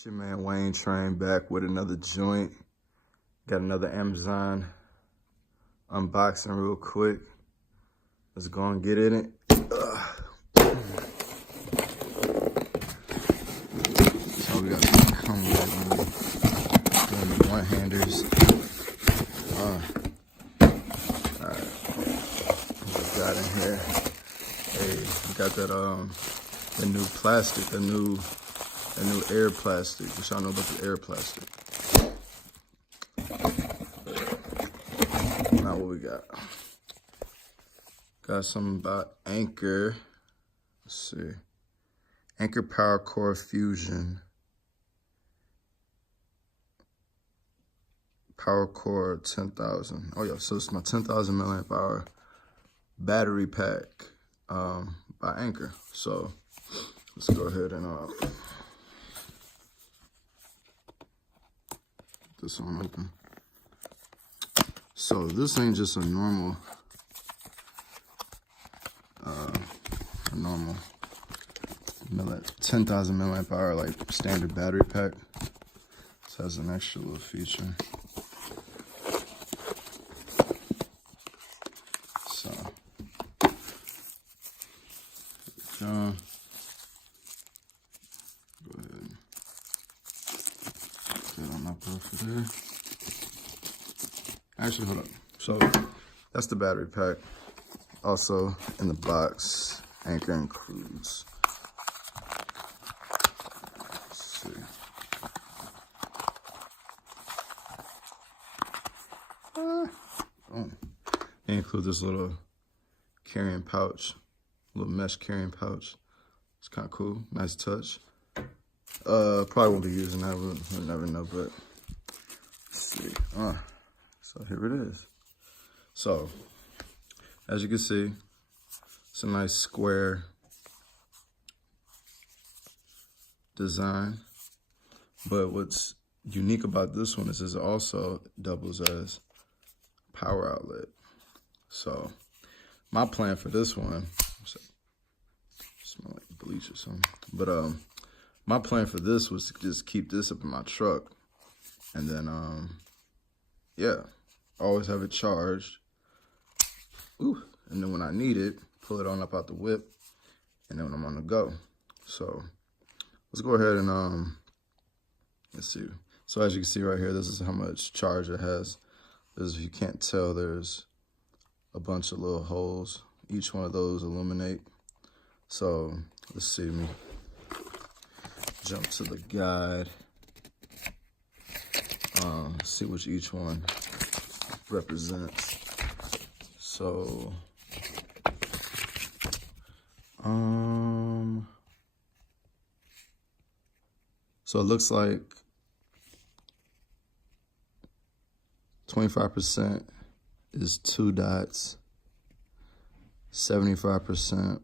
It's your man Wayne Train back with another joint. Got another Amazon unboxing real quick. Let's go and get in it. So we got some come with one-handers. Alright. What we got in here? Hey, we got that the new plastic, the new air plastic, which y'all know about the air plastic. Now what we got? Got something about Anker. Let's see. Anker Powercore Fusion. Powercore 10,000. Oh yeah, so it's my 10,000 milliamp hour battery pack by Anker. So let's go ahead and this one open. So this ain't just a normal 10,000 milliamp hour like standard battery pack. This has an extra little feature. So go ahead. Put that on up over there. Actually, hold up. So that's the battery pack. Also in the box, Anker includes. Let's see. They include this little carrying pouch, little mesh carrying pouch. It's kind of cool, nice touch. Probably won't be using that. We'll never know, but let's see. So here it is. So, as you can see, it's a nice square design. But what's unique about this one is it also doubles as power outlet. So, my plan for this one, smell like bleach or something. But my plan for this was to just keep this up in my truck, and then yeah. Always have it charged. Ooh. And then when I need it, pull it on up out the whip, and then when I'm on the go. So let's go ahead and let's see. So as you can see right here, this is how much charge it has. As if you can't tell, there's a bunch of little holes. Each one of those illuminate. So let's see. Let me jump to the guide. See which each one represents. So so it looks like 25% is 2 dots, 75%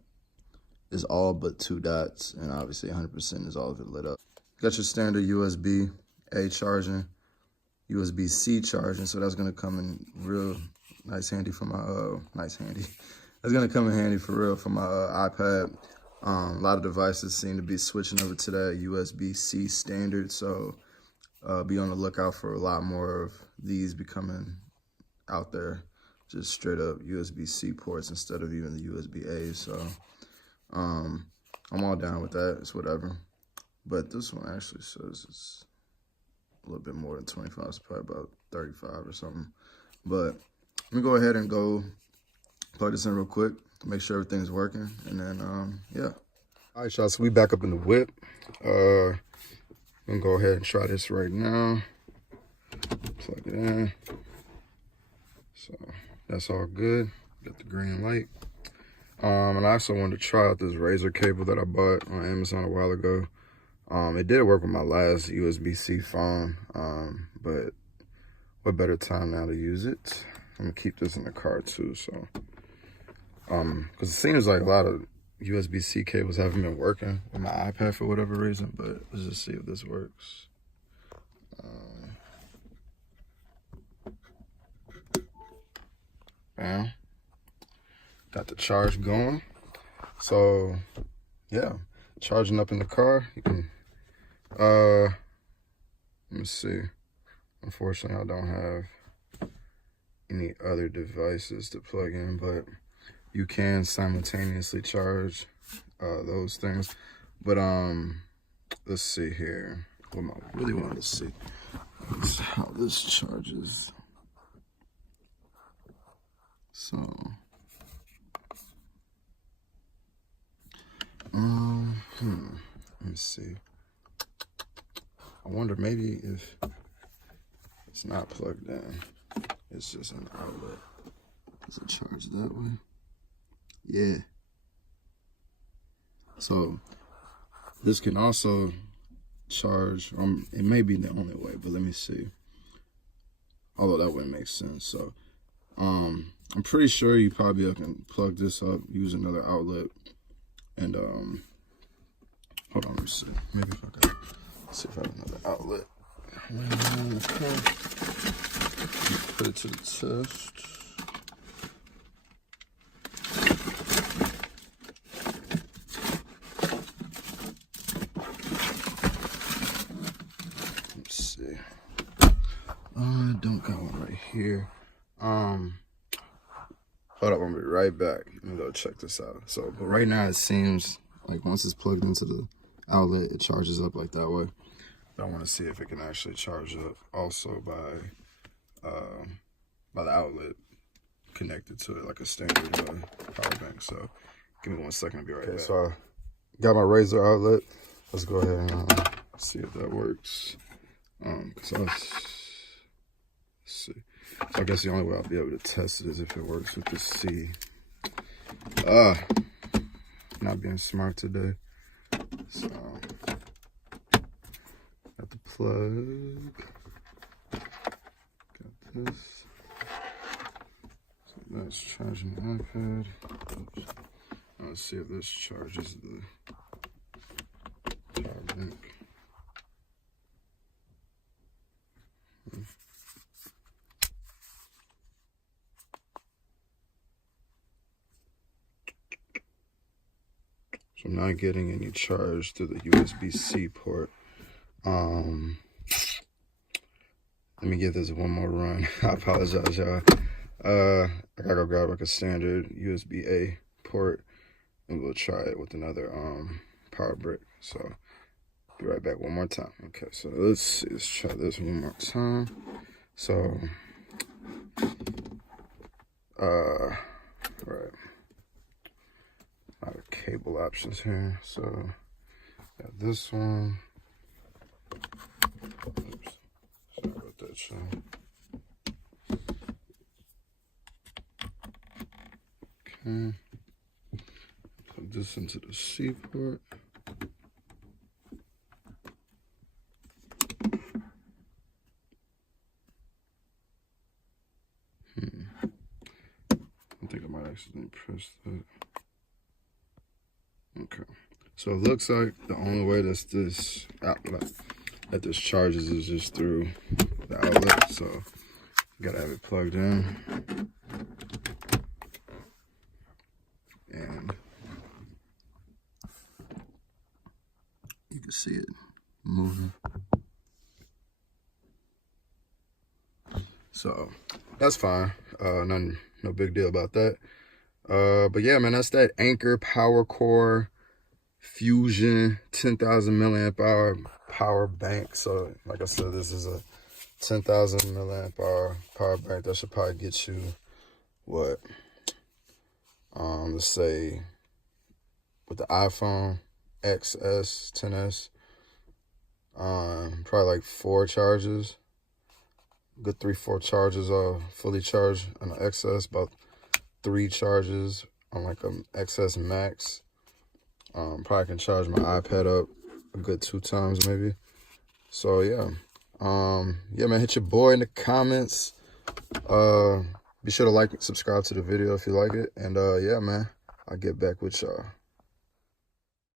is all but 2 dots, and obviously 100% is all of it lit up. Got your standard USB-A charging, USB-C charging, so that's gonna come in real nice handy for my, That's gonna come in handy for real for my iPad. A lot of devices seem to be switching over to that USB-C standard, so be on the lookout for a lot more of these becoming out there, just straight up USB-C ports instead of even the USB-A. So I'm all down with that, it's whatever. But this one actually says it's a little bit more than 25, it's probably about 35 or something. But let me go ahead and go plug this in real quick to make sure everything's working, and then yeah. All right, y'all, so we back up in the whip. I'm gonna go ahead and try this right now. Plug it in. So that's all good. Got the green light. And I also wanted to try out this razor cable that I bought on Amazon a while ago. It did work with my last USB-C phone, but what better time now to use it? I'm gonna keep this in the car too, so. Cause it seems like a lot of USB-C cables haven't been working with my iPad for whatever reason, but let's just see if this works. Bam. Got the charge going. So yeah, charging up in the car. You can see. Unfortunately, I don't have any other devices to plug in, but you can simultaneously charge those things. But let's see here. What I really wanted to see is how this charges. So let me see. I wonder maybe if it's not plugged in, it's just an outlet. Does it charge that way? Yeah. So this can also charge, it may be the only way, but let me see. Although that wouldn't make sense. So I'm pretty sure you probably can plug this up, use another outlet, and hold on, let me see. Maybe if I can see if I have another outlet. Put it to the test. Let's see. I don't got one right here. Hold up, I'm gonna be right back. Let me go check this out. So, but right now it seems like once it's plugged into the outlet, it charges up like that way. But I want to see if it can actually charge up also by the outlet connected to it, like a standard power bank. So, give me 1 second. I'll be right back. So, I got my Razor outlet. Let's go ahead and see if that works. Let's see. So I guess the only way I'll be able to test it is if it works with the C. Not being smart today. So, got the plug. Got this. So that's charging the iPad. Oops. Let's see if this charges the power bank. So I'm not getting any charge through the USB-C port. Let me give this one more run. I apologize, y'all. I gotta go grab like a standard USB-A port, and we'll try it with another power brick. So be right back one more time. Okay, so let's see. Let's try this one more time. So right. A lot of cable options here. So got this one. Oops. Sorry about that, y'all. Okay. Plug this into the C port. I think I might accidentally press that. Okay, so it looks like the only way that this charges is just through the outlet. So you gotta have it plugged in, and you can see it moving. So that's fine. No big deal about that. But yeah, man, that's that Anker Powercore Fusion 10,000 milliamp hour power bank. So like I said, this is a 10,000 milliamp hour power bank. That should probably get you what? Let's say with the iPhone XS, 10s, probably like 4 charges. Good 3-4 charges fully charged on the XS, about 3 charges on like an XS Max. Probably can charge my iPad up a good 2 times maybe. So yeah. Yeah, man, hit your boy in the comments. Be sure to like and subscribe to the video if you like it. And yeah, man, I'll get back with y'all.